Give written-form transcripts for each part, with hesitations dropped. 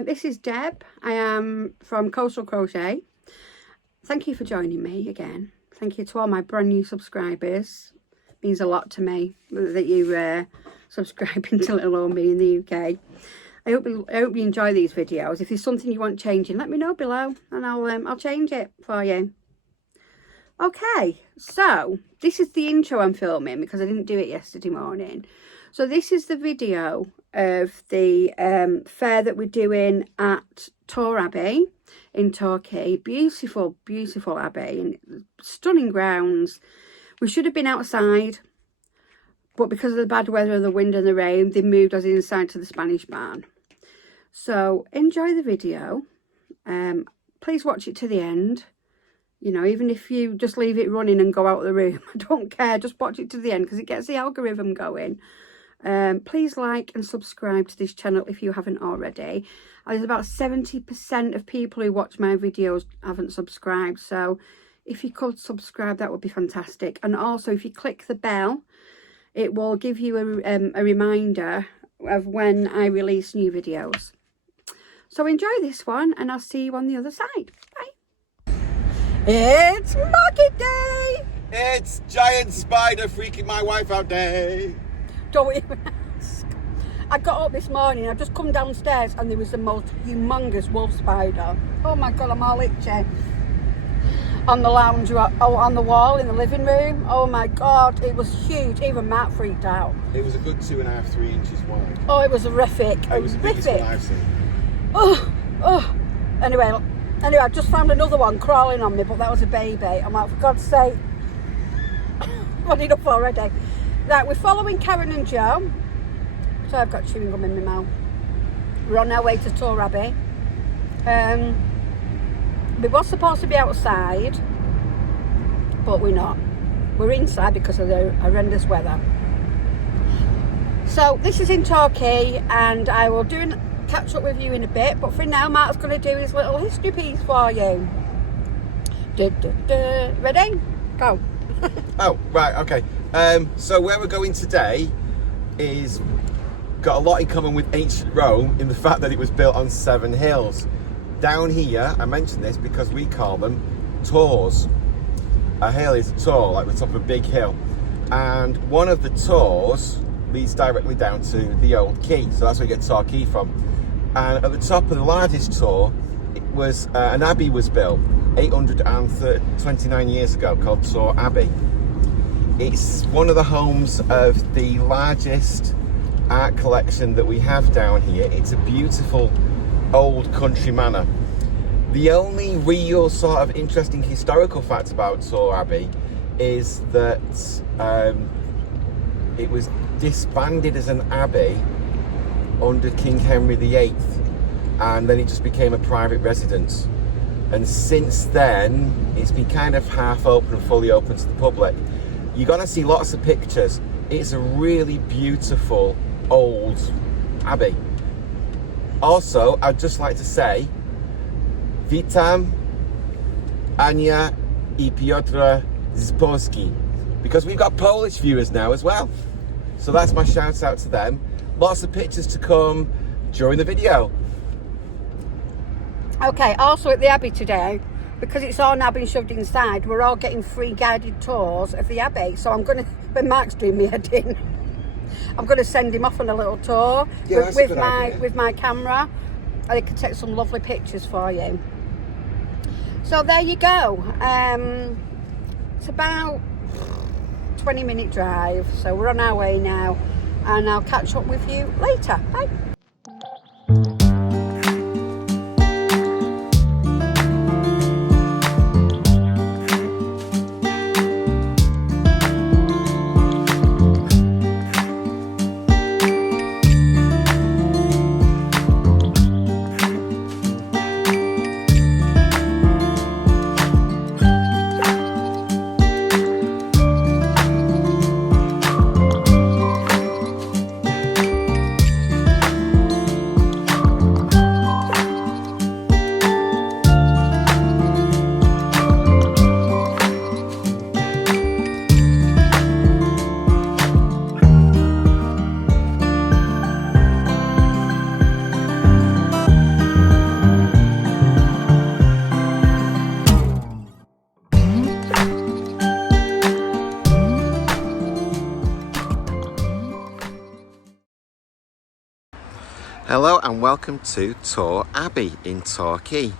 This is Deb. I am from Coastal Crochet. Thank you for joining me again. Thank you to all my brand new subscribers. It means a lot to me that you subscribing to little old me in the UK. I hope you enjoy these videos. If there's something you want changing, let me know below and I'll change it for you. Okay, so this is the intro I'm filming because I didn't do it yesterday morning. So this is the video of the fair that we're doing at Torre Abbey in Torquay. Beautiful, beautiful abbey and stunning grounds. We should have been outside, but because of the bad weather and the wind and the rain, they moved us inside to the Spanish barn. So enjoy the video. Please watch it to the end. You know, even if you just leave it running and go out of the room, I don't care. Just watch it to the end because it gets the algorithm going. Please like and subscribe to this channel if you haven't already. There's about 70% of people who watch my videos haven't subscribed. So if you could subscribe, that would be fantastic. And also, if you click the bell, it will give you a reminder of when I release new videos. So enjoy this one and I'll see you on the other side. Bye. It's market day. It's giant spider freaking my wife out day. Don't even ask. I got up this morning, I've just come downstairs and there was the most humongous wolf spider. Oh my God, I'm all itchy. On the lounge, on the wall in the living room. Oh my God, it was huge. Even Matt freaked out. It was a good 2.5, 3 inches wide. Oh, it was horrific. It was the biggest one I've seen. Oh. Anyway, I just found another one crawling on me, but that was a baby. I'm like, for God's sake, I've had enough already. Right, we're following Karen and Joe. So I've got chewing gum in my mouth. We're on our way to Torre Abbey. We were supposed to be outside, but we're not. We're inside because of the horrendous weather. So this is in Torquay, and I will catch up with you in a bit. But for now, Mark's going to do his little history piece for you. Ready? Go. Oh, right, okay. So where we're going today is got a lot in common with ancient Rome in the fact that it was built on 7 hills. Down here, I mentioned this because we call them tors. A hill is a tor, like the top of a big hill. And one of the tors leads directly down to the old quay. So that's where you get Torquay from. And at the top of the largest tor, it was an abbey was built 829 years ago called Torre Abbey. It's one of the homes of the largest art collection that we have down here. It's a beautiful old country manor. The only real sort of interesting historical fact about Torre Abbey is that it was disbanded as an abbey under King Henry VIII, and then it just became a private residence. And since then, it's been kind of half open and fully open to the public. You're gonna see lots of pictures. It's a really beautiful old abbey. Also, I'd just like to say, Witam Ania I Piotr Zborski, because we've got Polish viewers now as well. So that's my shout out to them. Lots of pictures to come during the video. Okay, also at the Abbey today, because it's all now been shoved inside, we're all getting free guided tours of the Abbey. So I'm going to, when Mark's doing me heading, I'm going to send him off on a little tour with my camera, and he can take some lovely pictures for you. So there you go. It's about 20-minute drive, so we're on our way now, and I'll catch up with you later. Bye. Hello and welcome to Torre Abbey in Torquay,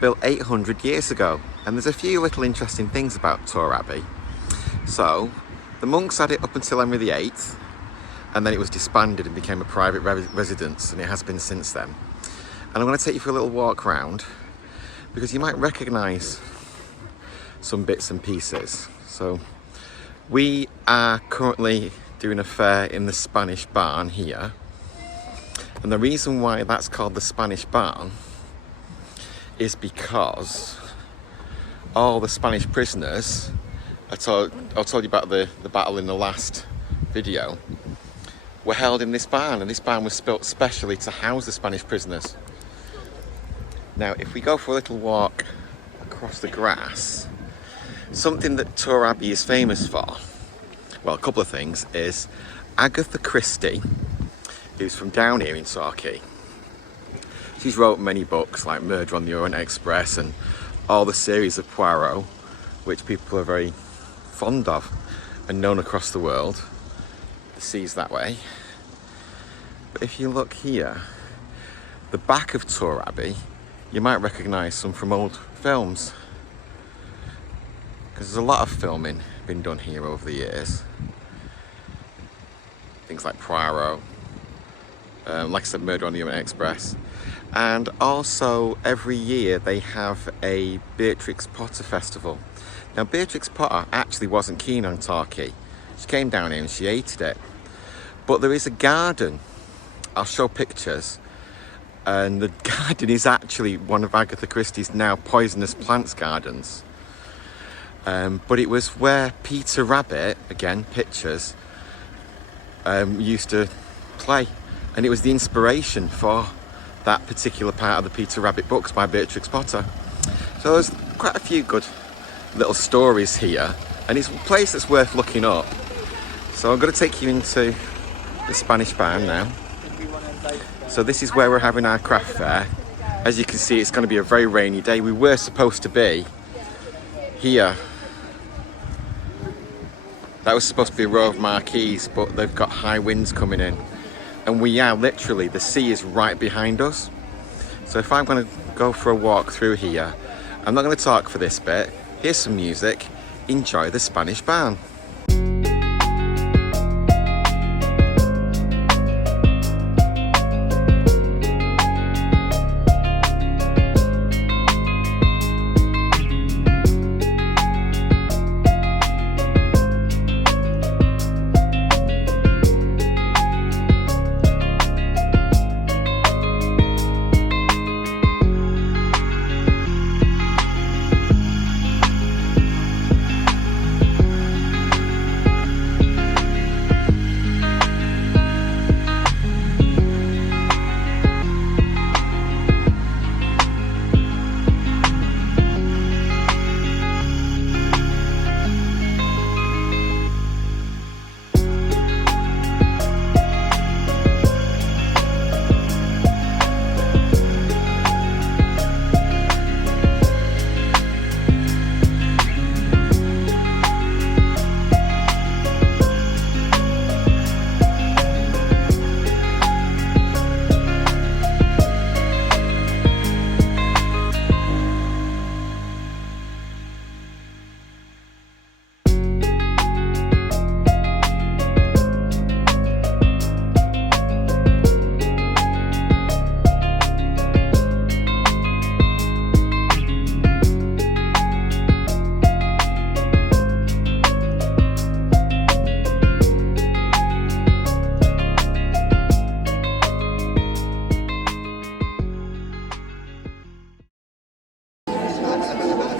built 800 years ago. And there's a few little interesting things about Torre Abbey. So, the monks had it up until Henry VIII, and then it was disbanded and became a private residence, and it has been since then. And I'm going to take you for a little walk around, because you might recognise some bits and pieces. So, we are currently doing a fair in the Spanish barn here. And the reason why that's called the Spanish barn is because all the Spanish prisoners, I told you about the battle in the last video, were held in this barn, and this barn was built specially to house the Spanish prisoners. Now, if we go for a little walk across the grass, something that Torre Abbey is famous for, well, a couple of things, is Agatha Christie, who's from down here in Torquay. She's wrote many books like Murder on the Orient Express and all the series of Poirot, which people are very fond of and known across the world. The sea's that way. But if you look here, the back of Torre Abbey, you might recognise some from old films, because there's a lot of filming been done here over the years. Things like Poirot, like I said, Murder on the Orient Express. And also every year they have a Beatrix Potter festival. Now, Beatrix Potter actually wasn't keen on Torquay. She came down here and she hated it. But there is a garden, I'll show pictures, and the garden is actually one of Agatha Christie's now poisonous plants gardens. But it was where Peter Rabbit, again, pictures, used to play. And it was the inspiration for that particular part of the Peter Rabbit books by Beatrix Potter. So there's quite a few good little stories here, and it's a place that's worth looking up. So I'm going to take you into the Spanish barn now. So this is where we're having our craft fair. As you can see, it's going to be a very rainy day. We were supposed to be here. That was supposed to be a row of marquees, but they've got high winds coming in. And we are literally, the sea is right behind us. So if I'm going to go for a walk through here, I'm not going to talk for this bit. Here's some music. Enjoy the Spanish barn.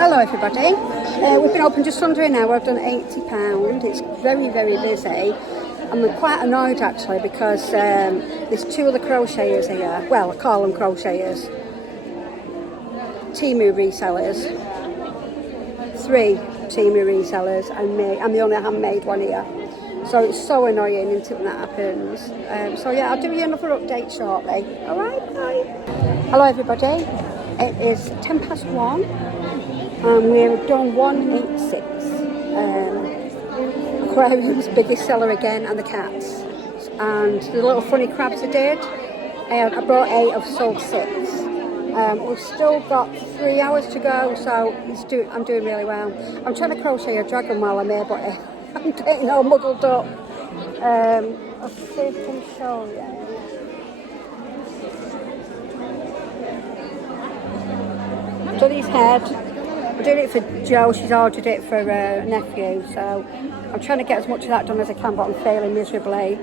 Hello everybody, we've been open just under an hour. I've done £80. It's very, very busy. I'm quite annoyed actually because there's two of the crocheters here. Well, I call them crocheters. Temu Resellers. 3 Temu Resellers and me. I'm the only handmade one here. So it's so annoying until that happens. So yeah, I'll do you another update shortly. Alright, bye. Hello everybody. It is 1:10 and we've done 186. Aquarium's biggest seller again, and the cats. And the little funny crabs I did, I brought 8, I've sold 6. We've still got 3 hours to go, so I'm doing really well. I'm trying to crochet a dragon while I'm here, but I'm getting all muddled up. I'll see if I can show you. I've done his head. I'm doing it for Jo, she's ordered it for a nephew, so I'm trying to get as much of that done as I can, but I'm failing miserably.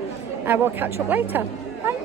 We'll catch up later. Bye.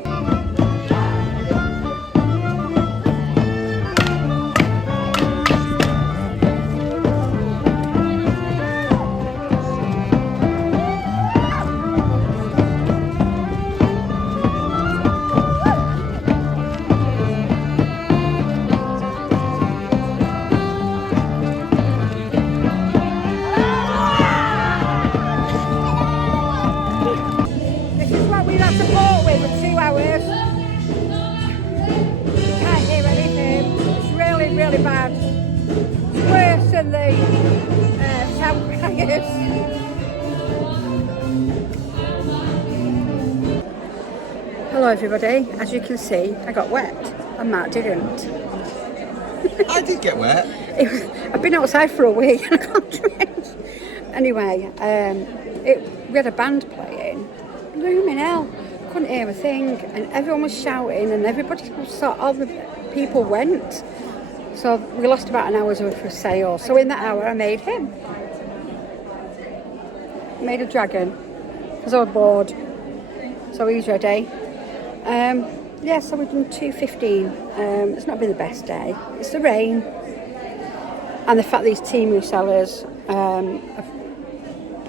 Really bad. It's worse than the sound criers. Hello everybody, as you can see I got wet and Matt didn't. I did get wet. I've been outside for a week and I can't trench. Anyway, we had a band playing, blooming hell, couldn't hear a thing, and everyone was shouting and everybody saw, all the people went. So we lost about an hour's worth for sale. So in that hour I made him. I made a dragon because I was bored. So he's ready. Yeah, so we've done 2:15. It's not been the best day. It's the rain and the fact these Temu Resellers have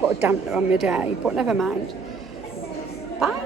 put a dampener on my day, but never mind. Bye.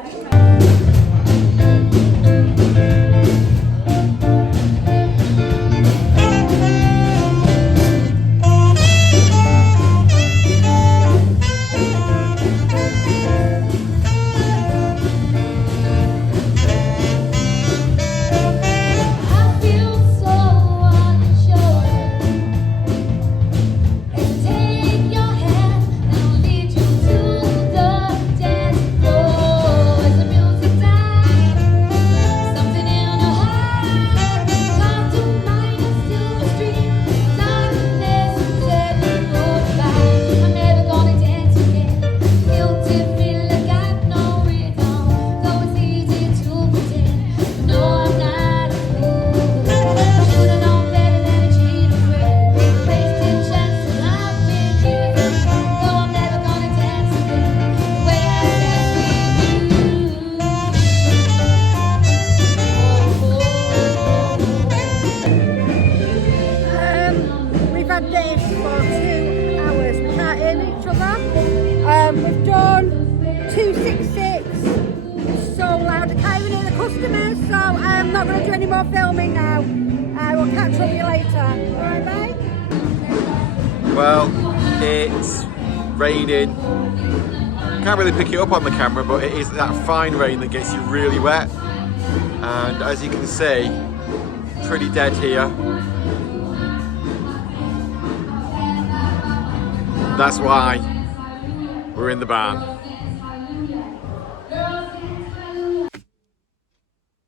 We've done 266. It's so loud, I can't even hear the customers, so I'm not going to do any more filming now. I will catch up with you later. Alright, bye. Well, it's raining. Can't really pick it up on the camera, but it is that fine rain that gets you really wet. And as you can see, pretty dead here. That's why we're in the barn.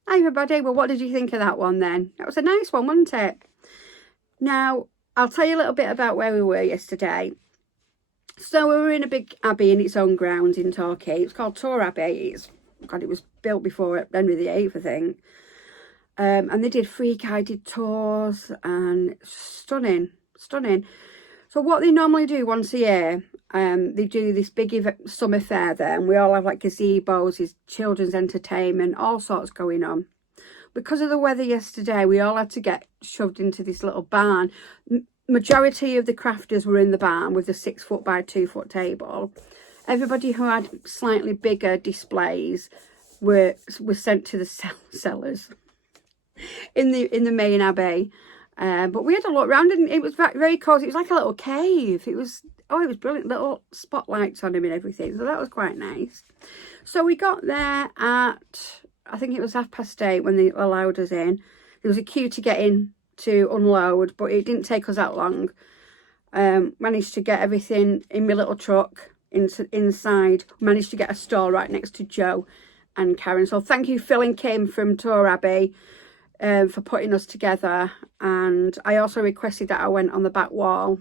Hi everybody, well what did you think of that one then? That was a nice one, wasn't it? Now, I'll tell you a little bit about where we were yesterday. So we were in a big abbey in its own grounds in Torquay. It's called Torre Abbey. It was built before Henry VIII, I think. And they did free guided tours and stunning. So what they normally do once a year, they do this big summer fair there, and we all have like gazebos, there's children's entertainment, all sorts going on. Because of the weather yesterday, we all had to get shoved into this little barn. Majority of the crafters were in the barn with a 6 foot by 2 foot table. Everybody who had slightly bigger displays were sent to the cellars in the main abbey. But we had a look around and it was very cosy. It was like a little cave. It was brilliant. Little spotlights on him and everything. So that was quite nice. So we got there at, I think it was 8:30 when they allowed us in. There was a queue to get in to unload, but it didn't take us that long. Managed to get everything in my little truck inside. Managed to get a stall right next to Jo. and Karen. So thank you, Phil and Kim from Torre Abbey, for putting us together. And I also requested that I went on the back wall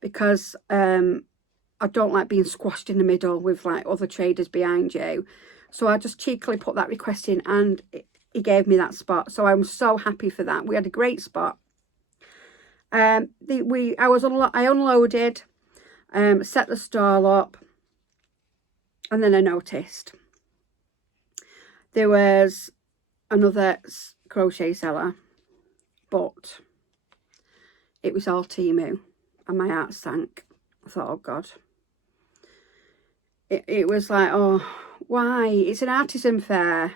because I don't like being squashed in the middle with like other traders behind you. So I just cheekily put that request in, and he gave me that spot. So I'm so happy for that. We had a great spot. I unloaded, set the stall up, and then I noticed there was another crochet seller, but it was all Temu, and my heart sank. I thought, oh God. It was like, oh, why? It's an artisan fair.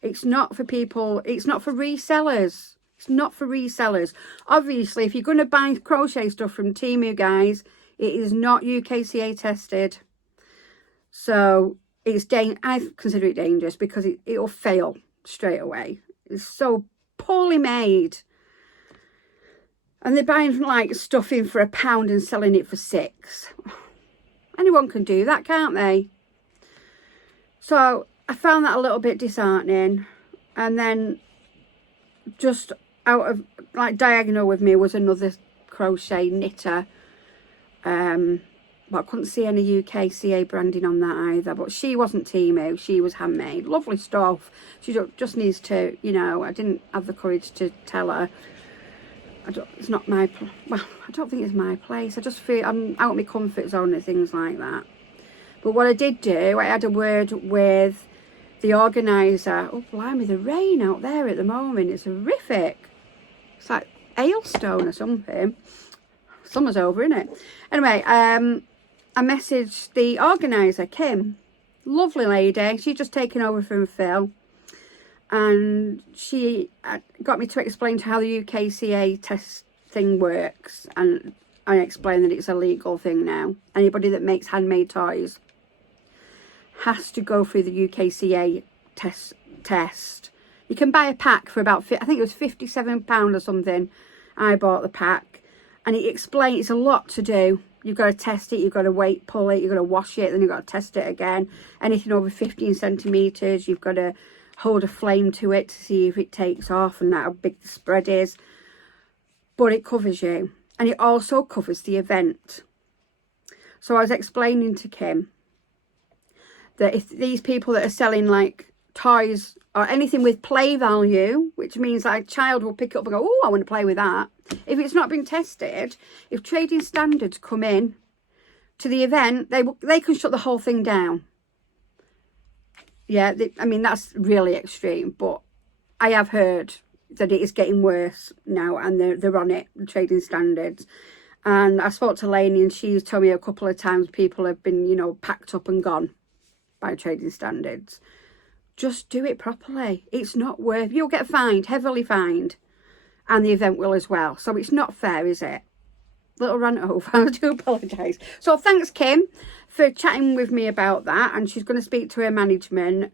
It's not for people. It's not for resellers. It's not for resellers. Obviously, if you're going to buy crochet stuff from Temu, guys, it is not UKCA tested. So it's I consider it dangerous because it'll fail straight away. It's so poorly made. And they're buying like stuff in for £1 and selling it for £6. Anyone can do that, can't they? So I found that a little bit disheartening. And then just out of like diagonal with me was another crochet knitter. But I couldn't see any UKCA branding on that either. But she wasn't Temu, she was handmade. Lovely stuff. She just needs to, you know, I didn't have the courage to tell her. It's not my, well, I don't think it's my place. I just feel I'm out of my comfort zone and things like that. But what I did do, I had a word with the organiser. Oh, blimey, the rain out there at the moment is horrific. It's like hailstone or something. Summer's over, isn't it? Anyway, I messaged the organiser, Kim. Lovely lady. She'd just taken over from Phil. And she got me to explain how the UKCA test thing works. And I explained that it's a legal thing now. Anybody that makes handmade toys has to go through the UKCA test. You can buy a pack for about, I think it was £57 or something. I bought the pack. And it explains, it's a lot to do. You've got to test it, you've got to weight pull it, you've got to wash it, then you've got to test it again. Anything over 15 centimetres, you've got to hold a flame to it to see if it takes off and how big the spread is. But it covers you. And it also covers the event. So I was explaining to Kim that if these people that are selling like toys or anything with play value, which means that a child will pick it up and go, oh, I want to play with that. If it's not been tested, if trading standards come in to the event, they can shut the whole thing down. Yeah, I mean, that's really extreme, but I have heard that it is getting worse now, and they're on it, the trading standards. And I spoke to Lainey, and she's told me a couple of times people have been, you know, packed up and gone by trading standards. Just do it properly. It's not worth, you'll get fined, heavily fined, and the event will as well. So it's not fair, is it? Little rant over. I do apologise. So thanks, Kim, for chatting with me about that, and she's going to speak to her management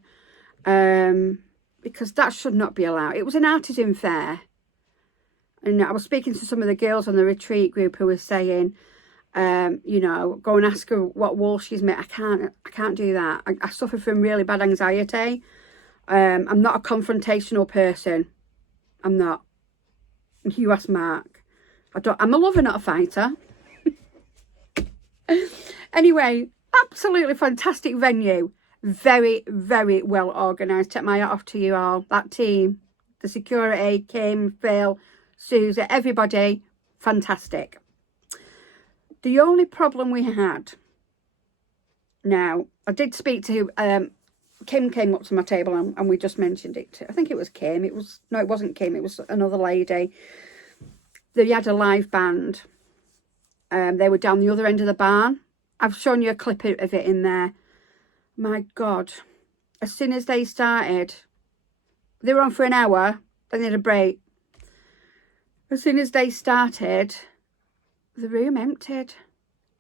because that should not be allowed. It was an artisan fair, and I was speaking to some of the girls on the retreat group who were saying, you know, go and ask her what wool she's made. I can't do that. I suffer from really bad anxiety. I'm not a confrontational person. I'm not. You ask Mark. I'm a lover, not a fighter. Anyway, absolutely fantastic venue. Very, very well organised. Take my hat off to you all. That team, the security, Kim, Phil, Susie, everybody, fantastic. The only problem we had, now, I did speak to, Kim came up to my table and we just mentioned it. I think it was Kim. No, it wasn't Kim. It was another lady. They had a live band. They were down the other end of the barn. I've shown you a clip of it in there. My God. As soon as they started, they were on for an hour, then they had a break. As soon as they started, the room emptied.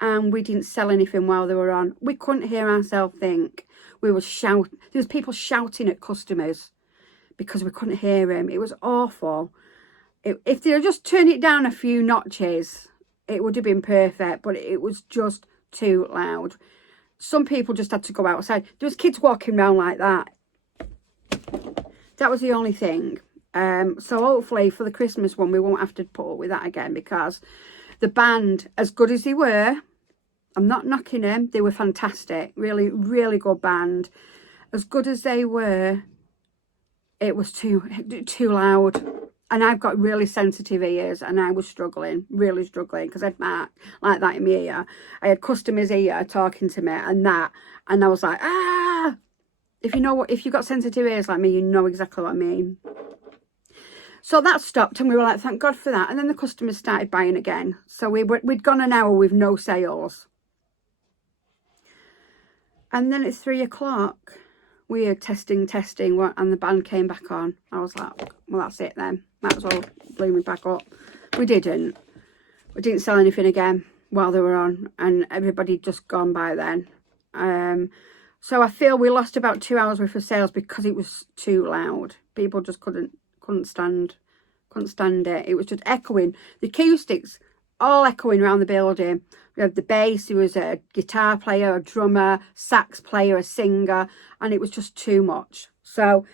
And we didn't sell anything while they were on. We couldn't hear ourselves think. We were shouting. There was people shouting at customers because we couldn't hear them. It was awful. If they had just turned it down a few notches, it would have been perfect, but it was just too loud. Some people just had to go outside. There was kids walking around like that. That was the only thing. So hopefully for the Christmas one, we won't have to put up with that again, because the band, as good as they were, I'm not knocking them, they were fantastic. Really, really good band. As good as they were, it was too loud. And I've got really sensitive ears, and I was struggling, really struggling, because I had mark like that in my ear. I had customers' ear talking to me and that, and I was like, ah! If you've got sensitive ears like me, you know exactly what I mean. So that stopped, and we were like, thank God for that. And then the customers started buying again. So we'd gone an hour with no sales. And then at 3 o'clock, we were testing, and the band came back on. I was like, well, that's it then. Might as well blew me back up. We didn't sell anything again while they were on, and everybody had just gone by then. So I feel we lost about 2 hours worth of sales because it was too loud. People just couldn't stand it. It was just echoing. The acoustics all echoing around the building. We had the bass, there was a guitar player, a drummer, sax player, a singer, and it was just too much. So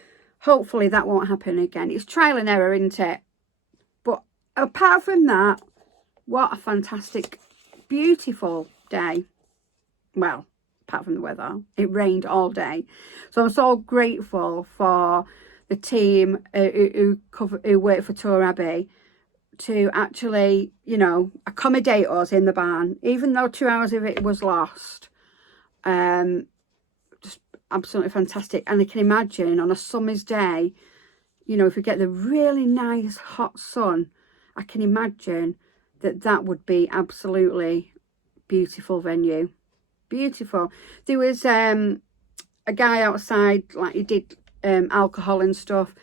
hopefully that won't happen again. It's trial and error, isn't it? But apart from that, what a fantastic, beautiful day. Well, apart from the weather, it rained all day. So I'm so grateful for the team who work for Torre Abbey to actually, you know, accommodate us in the barn, even though 2 hours of it was lost. Just absolutely fantastic. And I can imagine on a summer's day, you know, if we get the really nice hot sun, I can imagine that would be absolutely beautiful venue. Beautiful. There was a guy outside, like he did alcohol and stuff.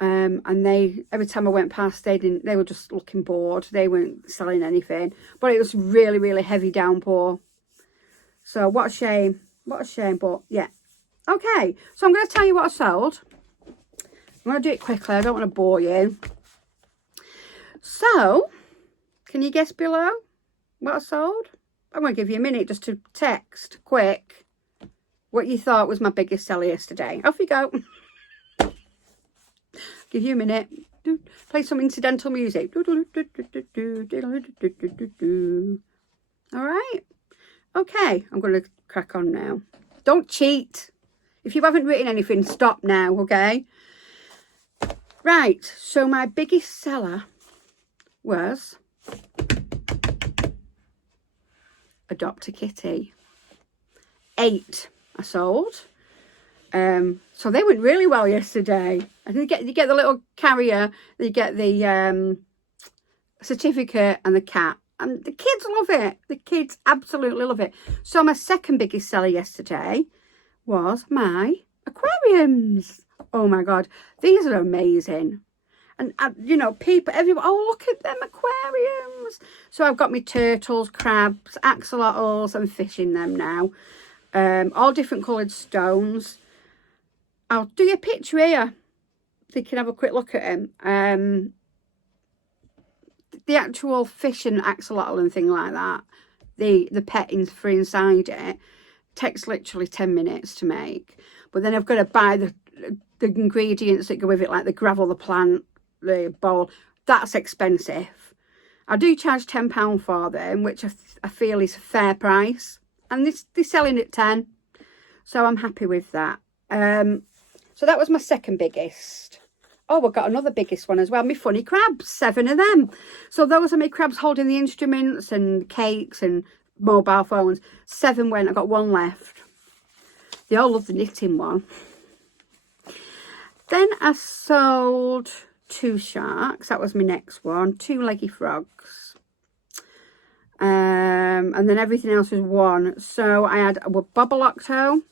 And they, every time I went past, they were just looking bored. They weren't selling anything, but it was really, really heavy downpour. So what a shame, but yeah. Okay, so I'm going to tell you what I sold. I'm going to do it quickly, I don't want to bore you. So, can you guess below what I sold? I'm going to give you a minute just to text quick what you thought was my biggest seller yesterday. Off you go. Give you a minute. Play some incidental music. All right. Okay, I'm going to crack on now. Don't cheat. If you haven't written anything, stop now, okay? Right, so my biggest seller was Adopt a Kitty. 8 I sold. So they went really well yesterday. I think you get the little carrier, you get the certificate and the cat. And the kids love it. The kids absolutely love it. So my second biggest seller yesterday was my aquariums. Oh my God, these are amazing. And you know, people, everyone, oh, look at them aquariums. So I've got my turtles, crabs, axolotls, and fish in them now. All different coloured stones. I'll do you a picture here so you can have a quick look at them. The actual fish and axolotl and thing like that, the pet for inside it, takes literally 10 minutes to make. But then I've got to buy the ingredients that go with it, like the gravel, the plant, the bowl. That's expensive. I do charge £10 for them, which I feel is a fair price. And they're selling at 10. So I'm happy with that. So that was my second biggest. Oh, I've got another biggest one as well. My funny crabs, 7 of them. So those are my crabs holding the instruments and cakes and mobile phones. 7 went, I got 1 left. They all love the knitting one. Then I sold 2 sharks. That was my next one. 2 leggy frogs. And then everything else was 1. So I had a bobble octo,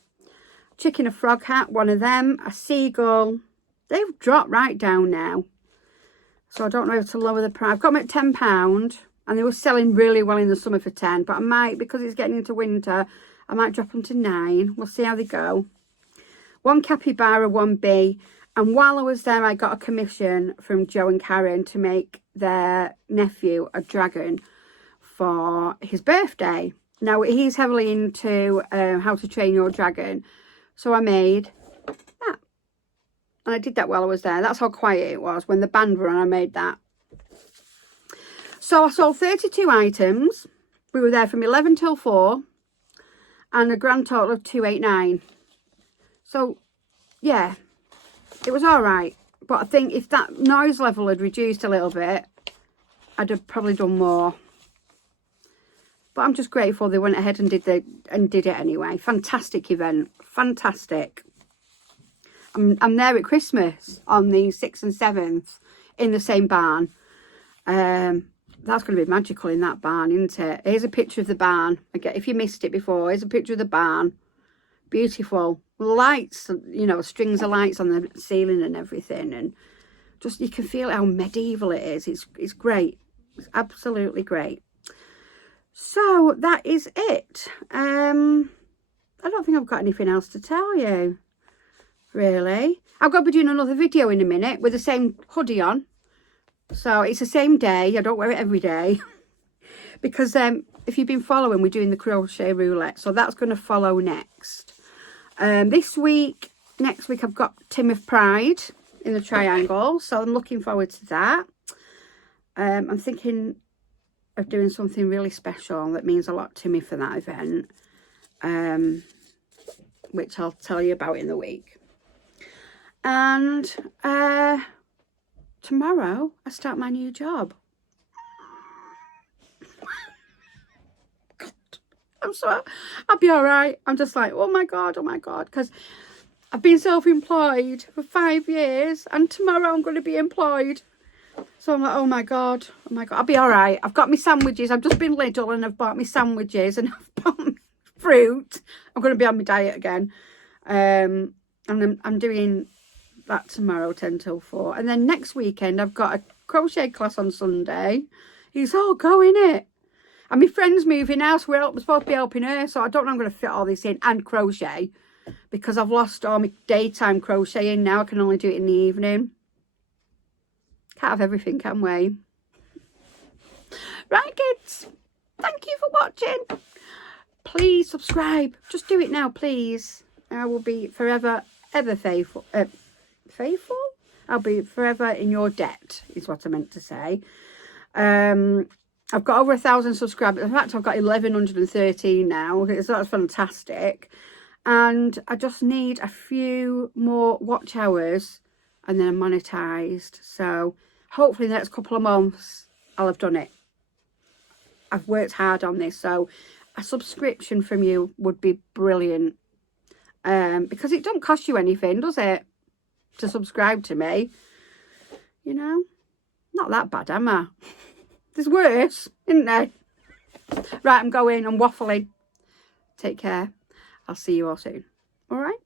chicken a frog hat, 1 of them, a seagull. They've dropped right down now. So I don't know how to lower the price. I've got them at £10 and they were selling really well in the summer for 10. But I might, because it's getting into winter, I might drop them to 9. We'll see how they go. 1 capybara, 1 bee. And while I was there, I got a commission from Joe and Karen to make their nephew a dragon for his birthday. Now, he's heavily into How to Train Your Dragon. So I made that. And I did that while I was there. That's how quiet it was when the band were on. I made that. So I sold 32 items. We were there from 11 till 4. And a grand total of 289. So, yeah, it was all right. But I think if that noise level had reduced a little bit, I'd have probably done more. But I'm just grateful they went ahead and did it anyway. Fantastic event. Fantastic. I'm there at Christmas on the 6th and 7th in the same barn. That's going to be magical in that barn, isn't it? Here's a picture of the barn. Again, if you missed it before, here's a picture of the barn. Beautiful. Lights, you know, strings of lights on the ceiling and everything. And just, you can feel how medieval it is. It's great. It's absolutely great. So that is it. I don't think I've got anything else to tell you, really. I've got to be doing another video in a minute with the same hoodie on. So it's the same day. I don't wear it every day. Because if you've been following, we're doing the crochet roulette. So that's going to follow next. Next week I've got Tim of Pride in the triangle. So I'm looking forward to that. I'm thinking of doing something really special that means a lot to me for that event. Which I'll tell you about in the week. And tomorrow I start my new job. God, I'll be all right. I'm just like, oh my God, because I've been self-employed for 5 years and tomorrow I'm going to be employed. So I'm like, oh my God, I'll be all right. I've got my sandwiches. I've just been Lidl and I've bought my sandwiches and I've bought my fruit. I'm going to be on my diet again. And I'm doing that tomorrow, 10 till 4. And then next weekend, I've got a crochet class on Sunday. He's all going it. And my friend's moving house. We're supposed to be helping her. So I don't know I'm going to fit all this in and crochet. Because I've lost all my daytime crocheting now. I can only do it in the evening. Can't have everything, can we? Right, kids. Thank you for watching. Please subscribe. Just do it now, please. I will be forever, ever faithful. Faithful? I'll be forever in your debt, is what I meant to say. I've got over 1,000 subscribers. In fact, I've got 1,113 now. So that's fantastic. And I just need a few more watch hours and then I'm monetized. So hopefully in the next couple of months, I'll have done it. I've worked hard on this. So a subscription from you would be brilliant. Because it don't cost you anything, does it? To subscribe to me. You know? Not that bad, am I? There's worse, isn't there? Right, I'm going. I'm waffling. Take care. I'll see you all soon. All right?